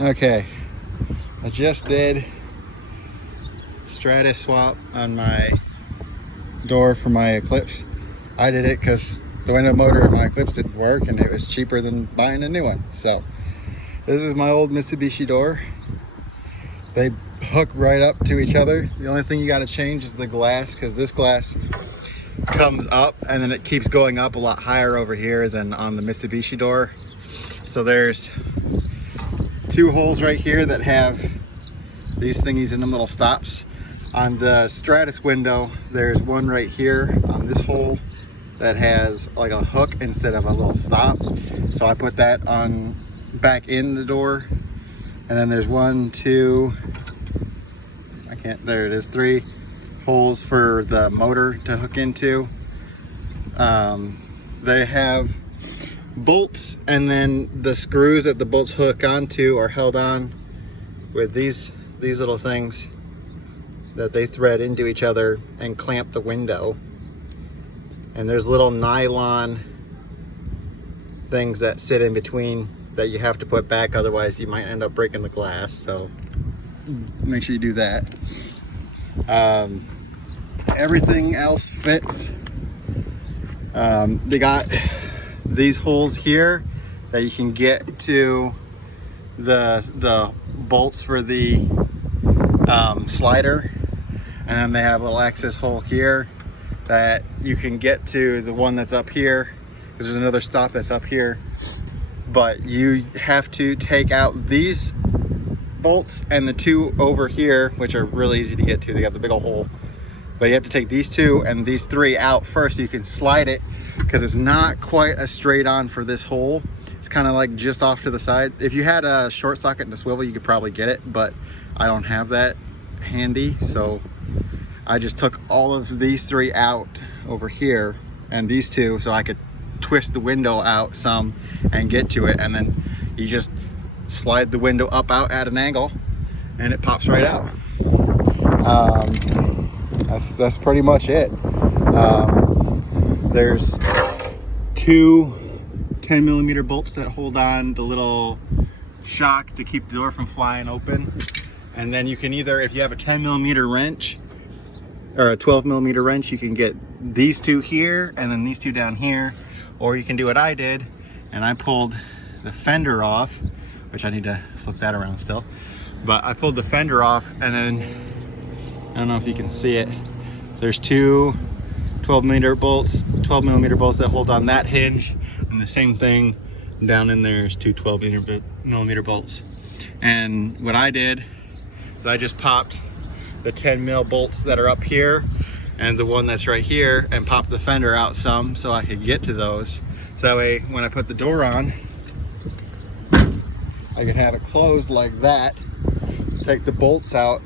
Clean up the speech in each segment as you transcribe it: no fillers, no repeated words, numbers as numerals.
Okay, I just did Stratus swap on my door for my Eclipse. I did it because the window motor in my Eclipse didn't work and it was cheaper than buying a new one. So this is my old Mitsubishi door. They hook right up to each other. The only thing you got to change is the glass, because this glass comes up and then it keeps going up a lot higher over here than on the Mitsubishi door. So there's two holes right here that have these thingies in them, little stops. On the Stratus window, there's one right here on this hole that has like a hook instead of a little stop. So I put that on back in the door. And then there's one, two, there it is, 3 holes for the motor to hook into. They have bolts, and then the screws that the bolts hook onto are held on with these little things that they thread into each other and clamp the window. And there's little nylon things that sit in between that you have to put back, otherwise you might end up breaking the glass. So make sure you do that. Everything else fits. They got these holes here that you can get to the bolts for the slider, and then they have a little access hole here that you can get to the one that's up here, because there's another stop that's up here. But you have to take out these bolts and the 2 over here, which are really easy to get to. They got the big old hole. But you have to take these 2 and these 3 out first so you can slide it, because it's not quite a straight on for this hole. It's kind of like just off to the side. If you had a short socket and a swivel, you could probably get it, but I don't have that handy. So I just took all of these 3 out over here and these 2 so I could twist the window out some and get to it, and then you just slide the window up out at an angle and it pops right out. That's pretty much it. There's 2 10mm bolts that hold on the little shock to keep the door from flying open. And then you can either, if you have a 10mm wrench or a 12mm wrench, you can get these 2 here and then these 2 down here. Or you can do what I did, and I pulled the fender off, which I need to flip that around still. But I pulled the fender off, and then, I don't know if you can see it, there's 2 12mm bolts that hold on that hinge, and the same thing down in there's 2 12mm bolts. And what I did is I just popped the 10mm bolts that are up here and the one that's right here, and pop the fender out some so I could get to those. So that way, when I put the door on, I can have it closed like that, take the bolts out,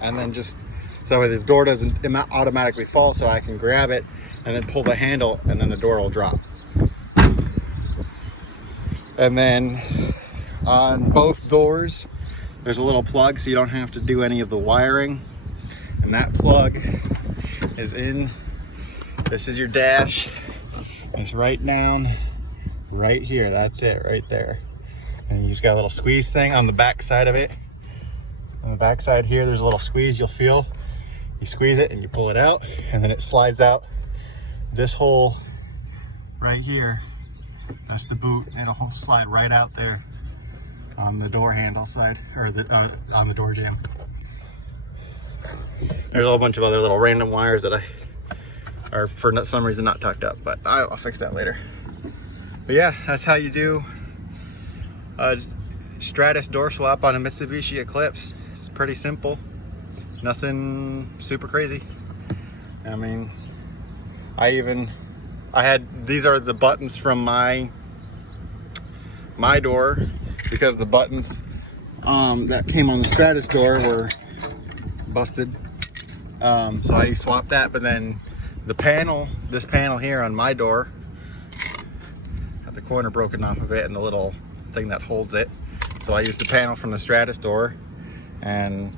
and then just, so that way the door doesn't automatically fall, so I can grab it and then pull the handle, and then the door will drop. And then on both doors, there's a little plug so you don't have to do any of the wiring. And that plug is in, this is your dash. It's right down right here. That's it right there. And you just got a little squeeze thing on the back side of it. On the back side here, there's a little squeeze you'll feel. You squeeze it and you pull it out, and then it slides out this hole right here. That's the boot. It'll slide right out there on the door handle side, or on the door jamb. There's a whole bunch of other little random wires that are for some reason not tucked up, but I'll fix that later. But yeah, that's how you do a Stratus door swap on a Mitsubishi Eclipse. It's pretty simple, nothing super crazy. I mean, these are the buttons from my door, because the buttons that came on the Stratus door were busted. So I swapped that, but then the panel, this panel here on my door, had the corner broken off of it and the little thing that holds it. So I used the panel from the Stratus door, and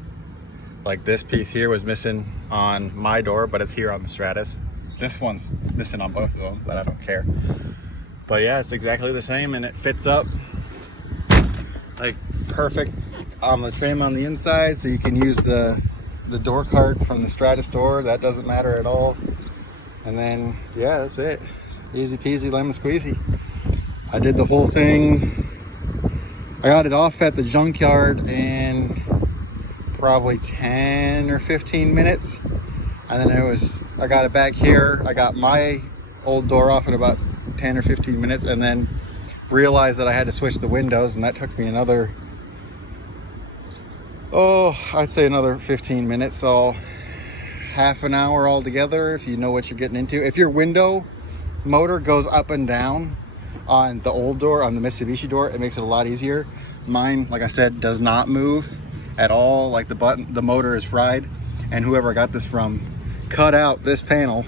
like this piece here was missing on my door, but it's here on the Stratus. This one's missing on both of them, but I don't care. But yeah, it's exactly the same, and it fits up like perfect on the trim on the inside, so you can use the door card from the Stratus door. That doesn't matter at all. And then yeah, that's it. Easy peasy lemon squeezy. I did the whole thing. I got it off at the junkyard in probably 10 or 15 minutes, and then I got it back here. I got my old door off in about 10 or 15 minutes, and then realized that I had to switch the windows, and that took me another, I'd say another 15 minutes, so half an hour altogether if you know what you're getting into. If your window motor goes up and down on the old door, on the Mitsubishi door, it makes it a lot easier. Mine, like I said, does not move at all. Like the motor is fried, and whoever I got this from cut out this panel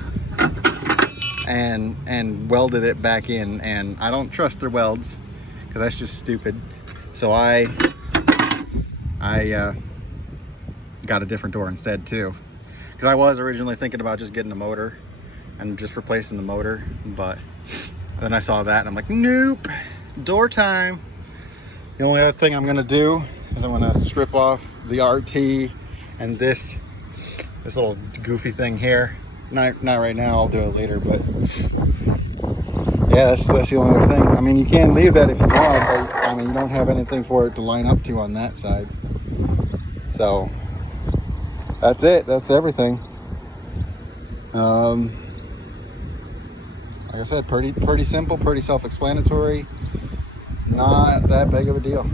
and welded it back in, and I don't trust their welds because that's just stupid. So I got a different door instead too, because I was originally thinking about just getting a motor and just replacing the motor, but then I saw that and I'm like, nope, door time. The only other thing I'm gonna do is I'm gonna strip off the RT and this little goofy thing here. Not right now, I'll do it later, but yeah, that's the only other thing. I mean, you can leave that if you want, but I mean, you don't have anything for it to line up to on that side. So that's it, that's everything. Like I said, pretty simple, pretty self-explanatory. Not that big of a deal.